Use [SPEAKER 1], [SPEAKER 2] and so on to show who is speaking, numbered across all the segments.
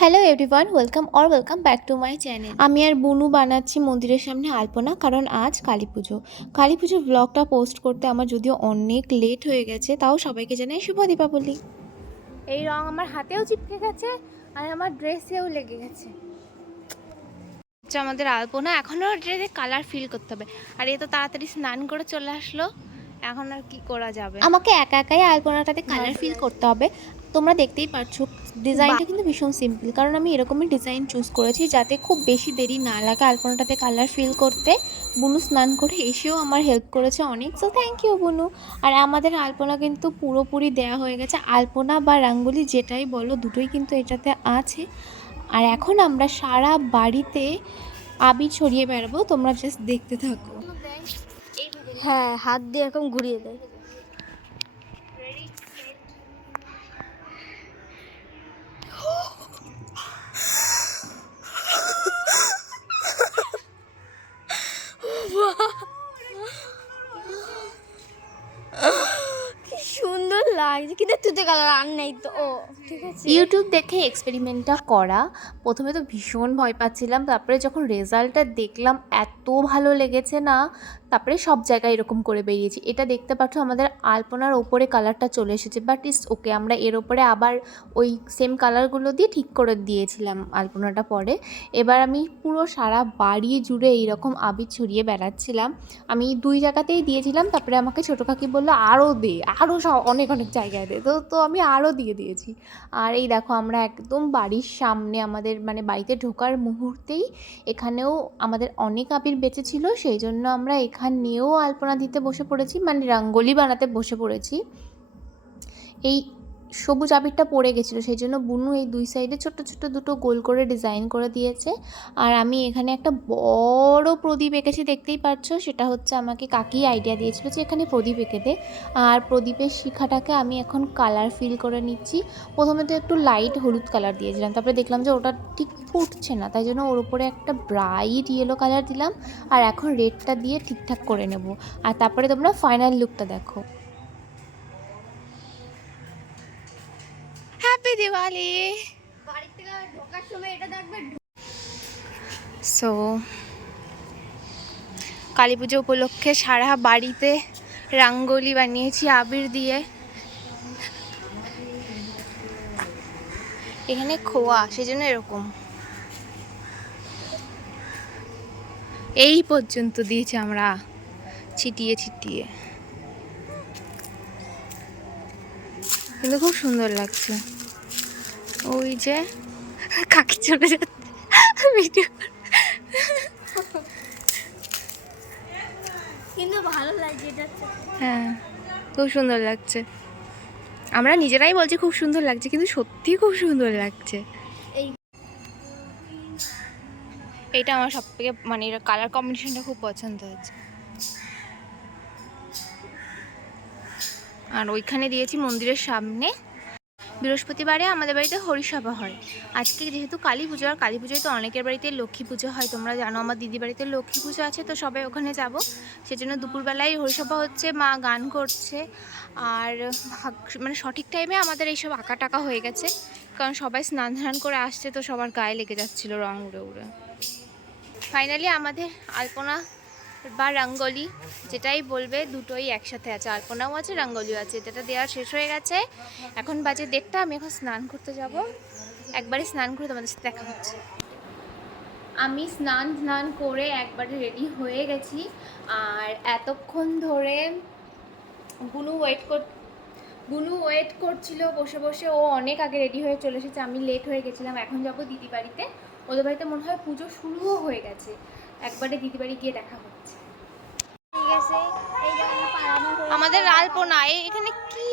[SPEAKER 1] Hello everyone welcome or welcome back to my channel আমি আর বুনু বানাচ্ছি মন্দিরের সামনে আলপনা কারণ আজ কালী পুজো। কালী পুজোর ব্লগটা পোস্ট করতে আমার যদিও অনেক লেট হয়ে গেছে তাও সবাইকে জানাই শুভ দীপাবলি। এই রং আমার হাতেও চিপকে গেছে আর আমার ড্রেসেও লেগে গেছে। হচ্ছে আমাদের আলপনা এখনও ড্রেসে কালার ফিল করতে হবে। আর এ তো তাড়াতাড়ি স্নান করে চলে আসলো এখন আর কি করা যাবে? আমাকে একা একাই আলপনাটাতে কালার ফিল করতে হবে। তোমরা দেখতেই পাচ্ছ ডিজাইনটা কিন্তু ভীষণ সিম্পল কারণ আমি এরকমই ডিজাইন চুজ করেছি যাতে খুব বেশি দেরি না লাগে আলপনাটাতে কালার ফিল করতে। বুনু স্নান করে এসেও আমার হেল্প করেছে অনেক। সো থ্যাংক ইউ বুনু। আর আমাদের আলপনা কিন্তু পুরোপুরি দেয়া হয়ে গেছে। আলপনা বা রাঙ্গুলি যেটাই বলো দুটোই কিন্তু এটাতে আছে। আর এখন আমরা সারা বাড়িতে আবি ছড়িয়ে বেড়াবো। তোমরা জাস্ট দেখতে থাকো।
[SPEAKER 2] হ্যাঁ হাত দিয়ে এরকম ঘুরিয়ে দেয়। লাগছে কিন্তু তুতে কালার
[SPEAKER 1] ইউটিউব দেখে এক্সপেরিমেন্টটা করা। প্রথমে তো ভীষণ ভয় পাচ্ছিলাম, তারপরে যখন রেজাল্টটা দেখলাম, এত ভালো লেগেছে না, তারপরে সব জায়গায় এরকম করে বেরিয়েছি। এটা দেখতে পাচ্ছ, আমাদের আলপনার ওপরে কালারটা চলে এসেছে বাট ইস ওকে আমরা এর ওপরে আবার ওই সেম কালারগুলো দিয়ে ঠিক করে দিয়েছিলাম আলপনাটা পরে। এবার আমি পুরো সারা বাড়ি জুড়ে এইরকম আবির ছড়িয়ে বেড়াচ্ছিলাম। আমি দুই জায়গাতেই দিয়েছিলাম, তারপরে আমাকে ছোটো কাকি বলল আরও দে আরও সব, অনেক অনেক জায়গায় দে। তো তো আমি আরও দিয়ে দিয়েছি। আর এই দেখো, আমরা একদম বাড়ির সামনে আমাদের মানে বাড়িতে ঢোকার মুহূর্তেই এখানেও আমাদের অনেক আবির বেঁচে ছিল, সেই জন্য আমরা এখানেও আলপনা দিতে বসে পড়েছি মানে রঙ্গোলি বানাতে বসে পড়েছি। এই সবুজ আবিরটা পড়ে গেছিল, সেই জন্য বুনু এই দুই সাইডে ছোট্ট ছোট্ট দুটো গোল করে ডিজাইন করে দিয়েছে। আর আমি এখানে একটা বড় প্রদীপ এঁকেছি, দেখতেই পাচ্ছ, সেটা হচ্ছে আমাকে কাকি আইডিয়া দিয়েছিল যে এখানে প্রদীপ এঁকে দে। আর প্রদীপের শিখাটাকে আমি এখন কালার ফিল করে নিচ্ছি। প্রথমে তো একটু লাইট হলুদ কালার দিয়েছিলাম, তারপরে দেখলাম যে ওটা ঠিক ফুটছে না, তাই জন্য ওর উপরে একটা ব্রাইট ইয়েলো কালার দিলাম। আর এখন রেডটা দিয়ে ঠিকঠাক করে নেব। আর তারপরে তোমরা ফাইনাল লুকটা দেখো। হ্যাপি দিওয়ালি সো কালী পুজো উপলক্ষে সারা বাড়িতে রাঙ্গোলি বানিয়েছি, আবির দিয়ে। এখানে খোয়া, সেজন্য এরকম। এই পর্যন্ত দিয়েছি আমরা, ছিটিয়ে ছিটিয়ে। কিন্তু খুব সুন্দর লাগছে। ওই যে কাকি চলে যাচ্ছে। ভিডিও।
[SPEAKER 2] কিন্তু ভালো লাগছে
[SPEAKER 1] হ্যাঁ খুব সুন্দর লাগছে। আমরা নিজেরাই বলছি খুব সুন্দর লাগছে কিন্তু সত্যি খুব সুন্দর লাগছে।
[SPEAKER 2] এই
[SPEAKER 1] এইটা আমার সব থেকে মানে কালার কম্বিনেশনটা খুব পছন্দ হয়েছে। আর ওইখানে দিয়েছি মন্দিরের সামনে বৃহস্পতিবারে আমাদের বাড়িতে হরিসভা হয়। আজকে যেহেতু কালী পুজো, আর কালী পুজোয় তো অনেকের বাড়িতে লক্ষ্মী পুজো হয়। তোমরা জানো আমার দিদি বাড়িতে লক্ষ্মী পুজো আছে, তো সবাই ওখানে যাব। সেজন্য দুপুরবেলায় হরিসভা হচ্ছে, মা গান করছে। আর মানে সঠিক টাইমে আমাদের এইসব আঁকা টাকা হয়ে গেছে। কারণ সবাই স্নান ধান করে আসছে, তো সবার গায়ে লেগে যাচ্ছিল রং উড়ে উড়ে। ফাইনালি আমাদের আলপনা বা রঙ্গোলি, যেটাই বলবে দুটোই একসাথে আছে, আলপনাও আছে, রঙ্গোলিও আছে, যেটা দেওয়া শেষ হয়ে গেছে। এখন বাজে দেড়টা, আমি এখন স্নান করতে যাব। একবারে স্নান করে তোমাদের সাথে দেখা হচ্ছে। আমি স্নান স্নান করে একবারে রেডি হয়ে গেছি। আর এতক্ষণ ধরে বুনু ওয়েট কর বুনু ওয়েট করছিল বসে বসে। ও অনেক আগে রেডি হয়ে চলে এসেছে। আমি লেট হয়ে গেছিলাম। এখন যাব দিদি বাড়িতে। ওদের বাড়িতে মনে হয় পুজো শুরুও হয়ে গেছে। একবারে দিদি বাড়ি গিয়ে দেখা হচ্ছে। আমাদের আলপনা এখানে কি?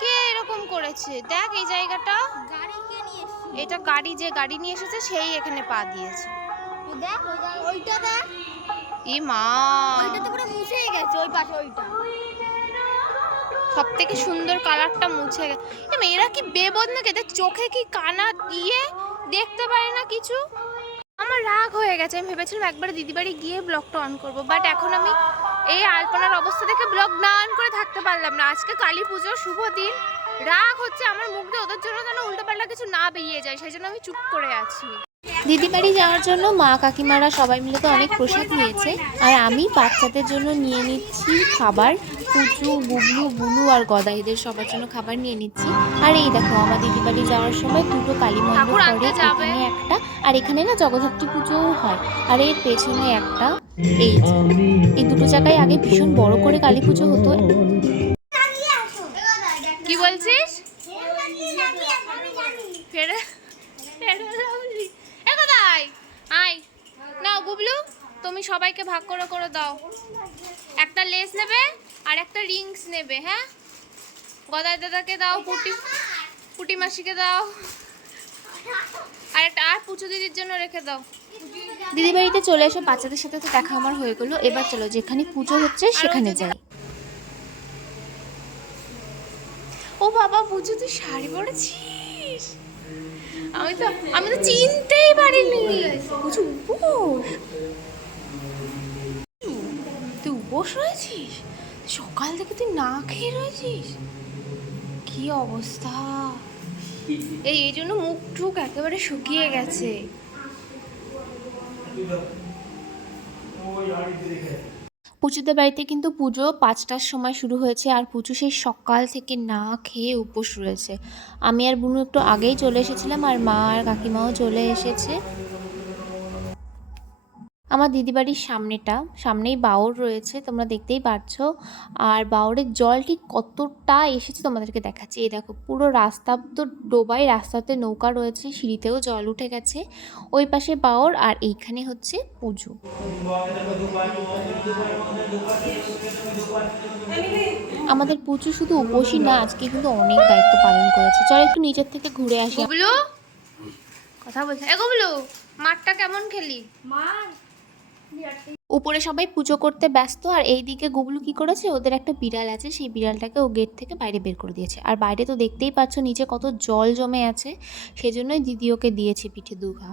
[SPEAKER 1] কে এরকম করেছে? দেখ এই জায়গাটা। এটা গাড়ি যে গাড়ি নিয়ে এসেছে সেই এখানে পা দিয়েছে।
[SPEAKER 2] দেখ ওইটা দেখ।
[SPEAKER 1] ই মা।
[SPEAKER 2] ওইটা তো পুরো মুছেই গেছে ওই পাশে ওইটা।
[SPEAKER 1] সব থেকে সুন্দর কালারটা মুছে গেছে। এ মেয়েরা কি বেবদ নাকি এদের চোখে কি কানা দিয়ে দেখতে পারে না কিছু? আমার রাগ হয়ে গেছে। আমি ভেবেছিলাম একবার দিদি বাড়ি গিয়ে ব্লগটা অন করব বাট এখন আমি এই আলপনার অবস্থা দেখে ব্লগ না অন করে থাকতে পারলাম না। আজকে কালী পুজো, শুভ দিন। রাগ হচ্ছে আমার মুখ দিয়ে, ওদের জন্য যেন উল্টোপাল্টা কিছু না বেরিয়ে যায়, সেই জন্য আমি চুপ করে আছি। দিদি বাড়ি যাওয়ার জন্য মা কাকিমারা সবাই মিলে তো অনেক প্রসাদ নিয়েছে, আর আমি বাচ্চাদের জন্য নিয়ে নিচ্ছি খাবার। পুচু বুবলু বুলু আর গদা এদের সবার জন্য খাবার নিয়ে নিচ্ছি। আর এই দেখো আমার দিদি বাড়ি যাওয়ার সময় দুটো কালী মন্দির করে এখানে একটা আর এখানে না জগদ্ধাত্রী পুজোও হয়। আর এর পেছনে একটা এই এই দুটো জায়গায় আগে ভীষণ বড় করে কালী পুজো হতো। কি বলছিস? ফেরে কোথায় আয়। নাও তুমি সবাইকে ভাগ করে করে দাও। একটা লেস নেবে? আর একটা রিংস নেবে হ্যাঁ? গদাই দাদাকে দাও পুটি পুটি মাসিকে দাও। আর একটা আর পুচু দিদির জন্য রেখে দাও। দিদি বাড়িতে চলে এসে বাচ্চাদের সাথে তো দেখা আমার হয়ে গেলো। এবার চলো যেখানে পুজো হচ্ছে সেখানে যাই। ও বাবা পুজো তুই শাড়ি পরেছিস? আমি তো আমি তো চিনতেই পারিনি। পুজো উপোস। তুই উপোস রয়েছিস? সকাল থেকে তুই না খেয়ে রয়েছিস? কি অবস্থা? এই এই জন্য মুখ টুক একেবারে শুকিয়ে গেছে। পুজোদের বাড়িতে কিন্তু পুজো পাঁচটার সময় শুরু হয়েছে আর পুজো সেই সকাল থেকে না খেয়ে উপোস রয়েছে। আমি আর বুনু একটু আগেই চলে এসেছিলাম আর মা আর কাকিমাও চলে এসেছে। আমার দিদি বাড়ির সামনেটা সামনেই বাওর রয়েছে তোমরা দেখতেই পারছ। আর বাউরের জল ঠিক কতটা এসেছে তোমাদেরকে দেখাচ্ছি। এই দেখো পুরো রাস্তা তো ডোবাই রাস্তাতে নৌকা রয়েছে সিঁড়িতেও জল উঠে গেছে। ওই পাশে বাওর আর এইখানে হচ্ছে পুজো। আমাদের পুজো শুধু উপসী না আজকে কিন্তু অনেক দায়িত্ব পালন করেছে। চল একটু নিচের থেকে ঘুরে আসি। গুবলু? কথা বলছে। মাঠটা কেমন খেলি?
[SPEAKER 2] মার
[SPEAKER 1] উপরে সবাই পুজো করতে ব্যস্ত আর এই দিকে গুবলু কি করেছে? ওদের একটা বিড়াল আছে সেই বিড়ালটাকে ও গেট থেকে বাইরে বের করে দিয়েছে। আর বাইরে তো দেখতেই পাচ্ছ নিচে কত জল জমে আছে সেজন্যই দিদি ওকে দিয়েছে পিঠে দুঘা।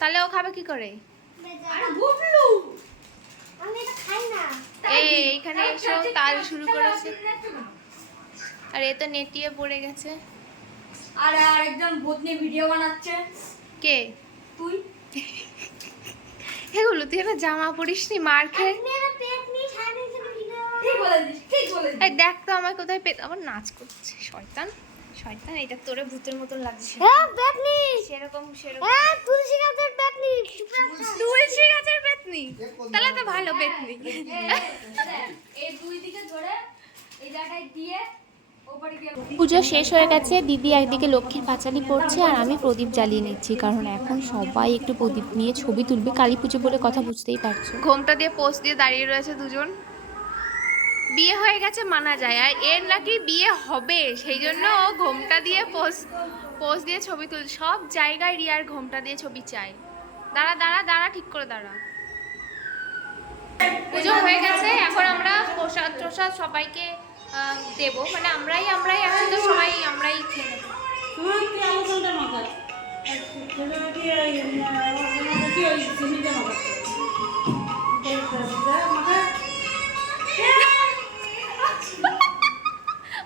[SPEAKER 1] তাহলে ও খাবে কি করে?
[SPEAKER 2] আরে বুবলু আমি এটা খাই না।
[SPEAKER 1] এই এইখানে এসেও তাল শুরু করেছে। আর এ তো নেটিয়ে পড়ে গেছে।
[SPEAKER 2] আর আর একজন ভূতনি ভিডিও বানাচ্ছে।
[SPEAKER 1] কে?
[SPEAKER 2] তুই?
[SPEAKER 1] এগুলো তুই একটা জামা পরিসনি মার খেয়ে
[SPEAKER 2] মেরা
[SPEAKER 1] এই দেখ তো আমার কোথায় পেট আবার নাচ করছে শয়তান শয়তান এটা তোরে ভূতের মতন লাগছে
[SPEAKER 2] হ্যাঁ
[SPEAKER 1] সেরকম সেরকম
[SPEAKER 2] হ্যাঁ তুলসী গাছের
[SPEAKER 1] তুলসী গাছের পেতনি তাহলে তো ভালো পেতনি
[SPEAKER 2] এই দুই দিকে ধরে এই জায়গায় দিয়ে
[SPEAKER 1] পুজো শেষ হয়ে গেছে, দিদি একদিকে লক্ষ্মীর পাঁচালি পড়ছে আর আমি প্রদীপ জ্বালিয়ে নিচ্ছি, কারণ এখন সবাই একটু প্রদীপ নিয়ে ছবি তুলবে, কালী পুজো বলে কথা বুঝতেই পারছ। ঘোমটা দিয়ে পোস্ট দিয়ে দাঁড়িয়ে রয়েছে দুজন। বিয়ে হয়ে গেছে মানা যায়, আর এর নাকি বিয়ে হবে, সেই জন্য ঘোমটা দিয়ে পোস্ট পোস্ট দিয়ে ছবি তুল, সব জায়গায় রিয়ার ঘোমটা দিয়ে ছবি চাই দাঁড়া দাঁড়া দাঁড়া, ঠিক করে দাঁড়া। পুজো হয়ে গেছে, এখন আমরা প্রসাদ প্রসাদ সবাইকে দেবো। মানে আমরাই আমরাই তো সবাই আমরাই খেয়ে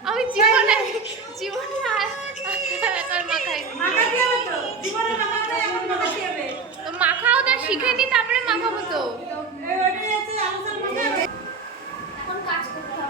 [SPEAKER 1] আমি জীবনে জীবনে
[SPEAKER 3] হবে তো?
[SPEAKER 1] শিখে নি তারপরে মাখাবো তো। এখন কাজ করতে হবে।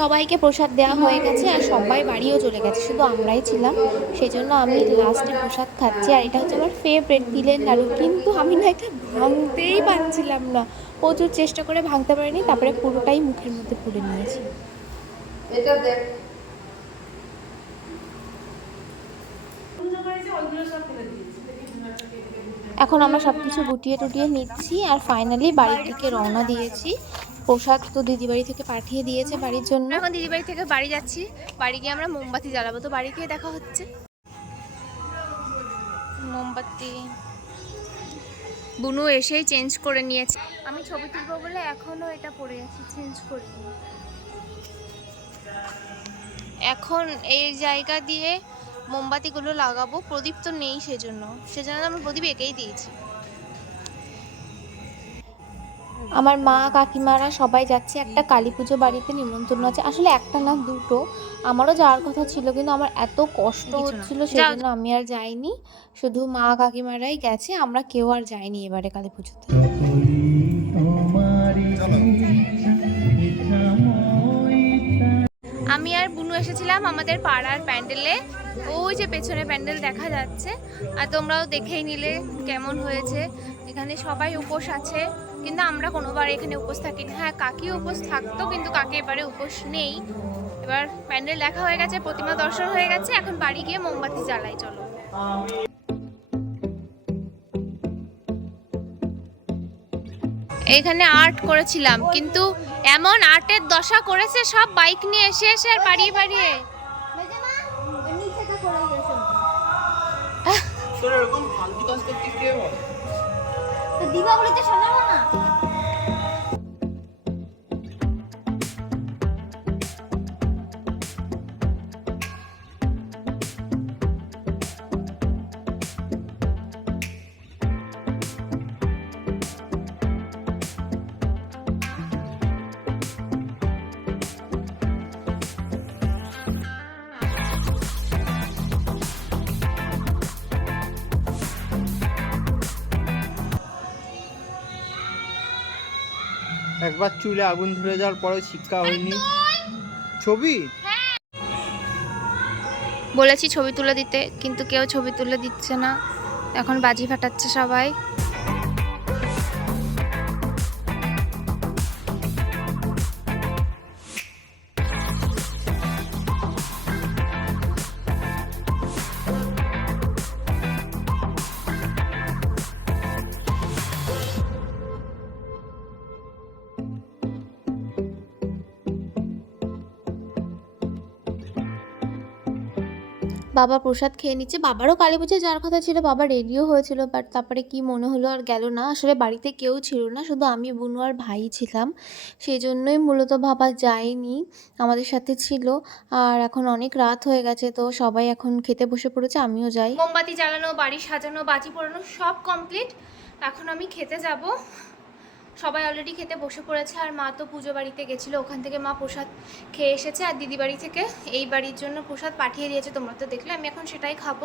[SPEAKER 1] সবাইকে প্রসাদ দেওয়া হয়ে গেছে আর সবাই বাড়িও চলে গেছে। শুধু আমরাই ছিলাম সেই জন্য আমি লাস্টে প্রসাদ খাচ্ছি। আর এটা হচ্ছে আমার ফেভারেট তিলের নাড়ু কিন্তু আমি না এটা ভাঙতেই পারছিলাম না। প্রচুর চেষ্টা করে ভাঙতে পারিনি তারপরে পুরোটাই মুখের মধ্যে পুড়ে নিয়েছি।
[SPEAKER 3] এটা দেখ।
[SPEAKER 1] এখন আমরা সব কিছু গুটিয়ে টুটিয়ে নিচ্ছি আর ফাইনালি বাড়ির দিকে রওনা দিয়েছি। প্রসাদ তো দিদিবাড়ি থেকে পাঠিয়ে দিয়েছে বাড়ির জন্য। এখন দিদিবাড়ি থেকে বাড়ি যাচ্ছি। বাড়ি গিয়ে আমরা মোমবাতি জ্বালাবো। তো বাড়ি গিয়ে দেখা হচ্ছে। মোমবাতি। বুনু এসেই চেঞ্জ করে নিয়েছে। আমি ছবি তুলবো বলে এখনও এটা পরে আছি চেঞ্জ করিনি এখন এই জায়গা দিয়ে মোমবাতিগুলো লাগাবো। প্রদীপ তো নেই সেজন্য। সেজন্য আমি প্রদীপ এঁকেই দিয়েছি। আমার মা কাকিমারা সবাই যাচ্ছে একটা কালী পুজো বাড়িতে নিমন্ত্রণ আছে। আসলে একটা না দুটো। আমারও যাওয়ার কথা ছিল কিন্তু আমার এত কষ্ট। হচ্ছিল সেজন্য আমি আর যাইনি। শুধু মা কাকিমারাই গেছে আমরা কেউ আর যাইনি এবারে কালী পুজোতে। আমি আর বুনু এসেছিলাম আমাদের পাড়ার প্যান্ডেলে। ওই যে পেছনে প্যান্ডেল দেখা যাচ্ছে। আর তোমরাও দেখেই নিলে কেমন হয়েছে। এখানে সবাই উপোস আছে। কিন্তু আমরা কোনোবার এখানে উপোস থাকি না হ্যাঁ কাকি উপোস থাকতো কিন্তু কাকে এবারে উপোস নেই। এবার প্যান্ডেল দেখা হয়ে গেছে প্রতিমা দর্শন হয়ে গেছে এখন বাড়ি গিয়ে মোমবাতি জ্বালাই চলো। এখানে আর্ট করেছিলাম কিন্তু এমন আর্টের দশা করেছে সব বাইক নিয়ে এসে এসে আর বাড়িয়ে বাড়িয়ে
[SPEAKER 4] তোর এরকম ফালতু কাজ করতে কে বলে
[SPEAKER 2] দীপাবলিতে সাজাবো না।
[SPEAKER 4] একবার চুলে আগুন ধরে যাওয়ার পরেও শিক্ষা হয়নি। ছবি?
[SPEAKER 1] বলেছি ছবি তুলে দিতে, কিন্তু কেউ ছবি তুলে দিচ্ছে না। এখন বাজি ফাটাচ্ছে সবাই। বাবা প্রসাদ খেয়ে নিচ্ছে। বাবারও কালী পুজোয় যাওয়ার কথা ছিল বাবা রেডিও হয়েছিল বাট তারপরে কি মনে হলো আর গেল না। আসলে বাড়িতে কেউ ছিল না, শুধু আমি, বুনু আর ভাই ছিলাম। সেই জন্যই মূলত বাবা যায়নি, আমাদের সাথে ছিল। আর এখন অনেক রাত হয়ে গেছে, তো সবাই এখন খেতে বসে পড়েছে, আমিও যাই। মোমবাতি জ্বালানো, বাড়ি সাজানো, বাজি পোড়ানো সব কমপ্লিট এখন আমি খেতে যাব। সবাই অলরেডি খেতে বসে পড়েছে, আর মা তো পুজো বাড়িতে গেছিল, ওখান থেকে মা প্রসাদ খেয়ে এসেছে, আর দিদি বাড়ি থেকে এই বাড়ির জন্য প্রসাদ পাঠিয়ে দিয়েছে, তোমরা তো দেখলে, আমি এখন সেটাই খাব।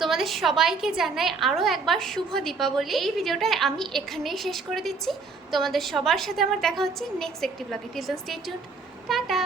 [SPEAKER 1] তোমাদের সবাইকে জানাই আরও একবার শুভ দীপাবলি। এই ভিডিওটা আমি এখানেই শেষ করে দিচ্ছি। তোমাদের সবার সাথে আমার দেখা হচ্ছে নেক্সট একটি ব্লগে টিল স্টে টাটা!